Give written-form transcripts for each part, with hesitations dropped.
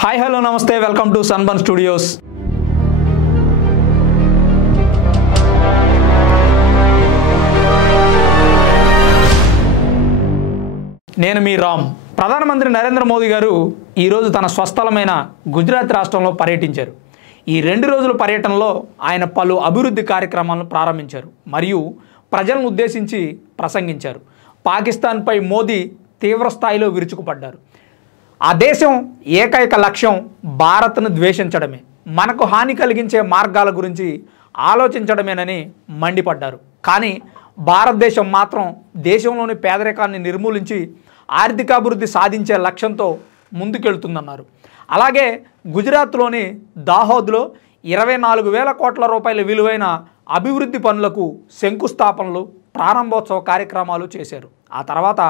Hi hello నమస్తే welcome to sunburn studios. నేను మీ రామ్. ప్రధానమంత్రి నరేంద్ర మోదీ గారు ఈరోజు తన స్వస్థలమైన గుజరాత్ రాష్ట్రంలో పర్యటించారు. ఈ 2 రోజుల పర్యటనలో ఆయన పలు అభివృద్ధి కార్యక్రమాలను ప్రారంభించారు మరియు ప్రజలను ఉద్దేశించి ప్రసంగించారు. పాకిస్తాన్పై మోదీ తీవ్రస్థాయిలో విరుచుకుపడ్డారు. ఆ దేశం ఏకైక లక్ష్యం భారత్ను ద్వేషించడమే, మనకు హాని కలిగించే మార్గాల గురించి ఆలోచించడమేనని మండిపడ్డారు. కానీ భారతదేశం మాత్రం దేశంలోని పేదరికాన్ని నిర్మూలించి ఆర్థికాభివృద్ధి సాధించే లక్ష్యంతో ముందుకెళ్తుందన్నారు. అలాగే గుజరాత్లోని దాహోద్లో 24,000 కోట్ల రూపాయల విలువైన అభివృద్ధి పనులకు శంకుస్థాపనలు, ప్రారంభోత్సవ కార్యక్రమాలు చేశారు. ఆ తర్వాత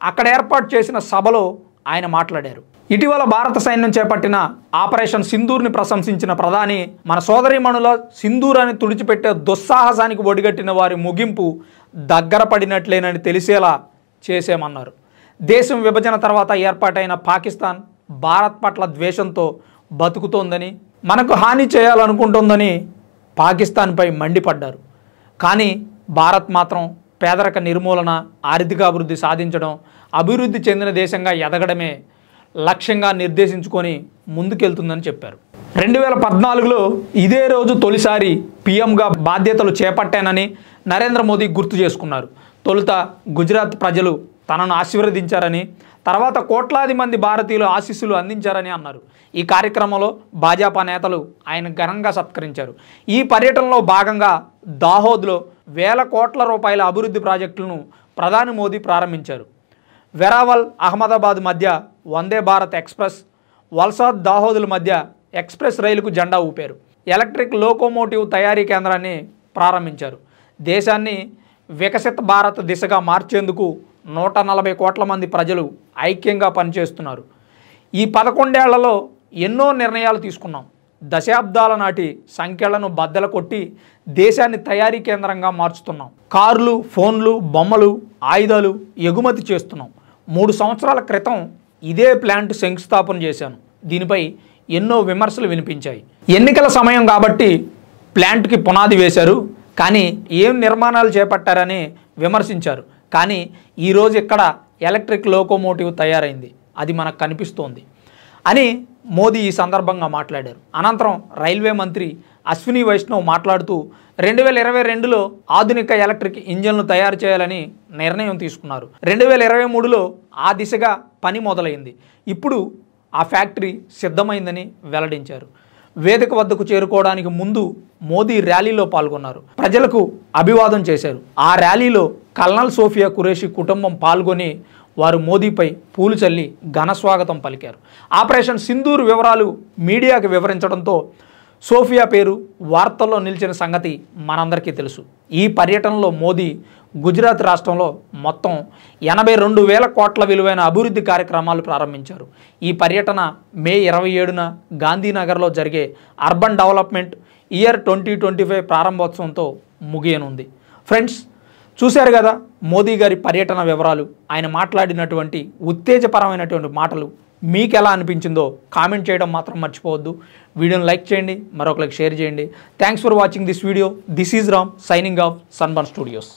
అక్కడ ఏర్పాటు చేసిన సభలో ఆయన మాట్లాడారు. ఇటీవల భారత సైన్యం చేపట్టిన ఆపరేషన్ సింధూర్ని ప్రశంసించిన ప్రధాని, మన సోదరీమణుల సింధూరాన్ని తుడిచిపెట్టే దుస్సాహసానికి ఒడిగట్టిన వారి ముగింపు దగ్గర పడినట్లేనని తెలిసేలా చేసేమన్నారు. దేశం విభజన తర్వాత ఏర్పాటైన పాకిస్తాన్ భారత్ పట్ల ద్వేషంతో బతుకుతోందని, మనకు హాని చేయాలనుకుంటోందని పాకిస్తాన్పై మండిపడ్డారు. కానీ భారత్ మాత్రం పేదరిక నిర్మూలన, ఆర్థికాభివృద్ధి సాధించడం, అభివృద్ధి చెందిన దేశంగా ఎదగడమే లక్ష్యంగా నిర్దేశించుకొని ముందుకెళ్తుందని చెప్పారు. 2014లో ఇదే రోజు తొలిసారి పీఎంగా బాధ్యతలు చేపట్టానని నరేంద్ర మోదీ గుర్తు చేసుకున్నారు. తొలుత గుజరాత్ ప్రజలు తనను ఆశీర్వదించారని, తర్వాత కోట్లాది మంది భారతీయులు ఆశీస్సులు అందించారని అన్నారు. ఈ కార్యక్రమంలో భాజపా నేతలు ఆయన ఘనంగా సత్కరించారు. ఈ పర్యటనలో భాగంగా దాహోద్లో 1,000 కోట్ల రూపాయల అభివృద్ధి ప్రాజెక్టులను ప్రధాని మోదీ ప్రారంభించారు. వెరావల్ అహ్మదాబాద్ మధ్య వందే భారత్ ఎక్స్ప్రెస్, వల్సాద్ దాహోదుల మధ్య ఎక్స్ప్రెస్ రైలుకు జెండా ఊపారు. ఎలక్ట్రిక్ లోకోమోటివ్ తయారీ కేంద్రాన్ని ప్రారంభించారు. దేశాన్ని వికసిత భారత్ దిశగా మార్చేందుకు 140 కోట్ల మంది ప్రజలు ఐక్యంగా పనిచేస్తున్నారు. ఈ 11 ఏళ్లలో ఎన్నో నిర్ణయాలు తీసుకున్నాం. దశాబ్దాల నాటి సంఖ్యలను బద్దలు కొట్టి దేశాన్ని తయారీ కేంద్రంగా మార్చుతున్నాం. కార్లు, ఫోన్లు, బొమ్మలు, ఆయుధాలు ఎగుమతి చేస్తున్నాం. 3 సంవత్సరాల క్రితం ఇదే ప్లాంట్ శంకుస్థాపన చేశాను. దీనిపై ఎన్నో విమర్శలు వినిపించాయి. ఎన్నికల సమయం కాబట్టి ప్లాంట్కి పునాది వేశారు, కానీ ఏం నిర్మాణాలు చేపట్టారని విమర్శించారు. కానీ ఈరోజు ఇక్కడ ఎలక్ట్రిక్ లోకోమోటివ్ తయారైంది, అది మనకు కనిపిస్తోంది అని మోదీ ఈ సందర్భంగా మాట్లాడారు. అనంతరం రైల్వే మంత్రి అశ్విని వైష్ణవ్ మాట్లాడుతూ 2022లో ఆధునిక ఎలక్ట్రిక్ ఇంజన్లు తయారు చేయాలని నిర్ణయం తీసుకున్నారు. 2023లో ఆ దిశగా పని మొదలైంది. ఇప్పుడు ఆ ఫ్యాక్టరీ సిద్ధమైందని వెల్లడించారు. వేదిక వద్దకు చేరుకోవడానికి ముందు మోదీ ర్యాలీలో పాల్గొన్నారు. ప్రజలకు అభివాదం చేశారు. ఆ ర్యాలీలో కల్నల్ సోఫియా ఖురేషీ కుటుంబం పాల్గొని వారు మోదీపై పూలు చల్లి ఘన స్వాగతం పలికారు. ఆపరేషన్ సింధూర్ వివరాలు మీడియాకు వివరించడంతో సోఫియా పేరు వార్తల్లో నిలిచిన సంగతి మనందరికీ తెలుసు. ఈ పర్యటనలో మోదీ గుజరాత్ రాష్ట్రంలో మొత్తం 82,000 కోట్ల విలువైన అభివృద్ధి కార్యక్రమాలు ప్రారంభించారు. ఈ పర్యటన మే 27న గాంధీనగర్లో జరిగే అర్బన్ డెవలప్మెంట్ ఇయర్ 2025 ప్రారంభోత్సవంతో ముగియనుంది. ఫ్రెండ్స్, చూశారు కదా మోదీ గారి పర్యటన వివరాలు, ఆయన మాట్లాడినటువంటి ఉత్తేజపరమైనటువంటి మాటలు. మీకు ఎలా అనిపించిందో కామెంట్ చేయడం మాత్రం మర్చిపోవద్దు. వీడియోని లైక్ చేయండి, మరొకరికి షేర్ చేయండి. Thanks for watching this video. This is Ram signing off sunburn studios.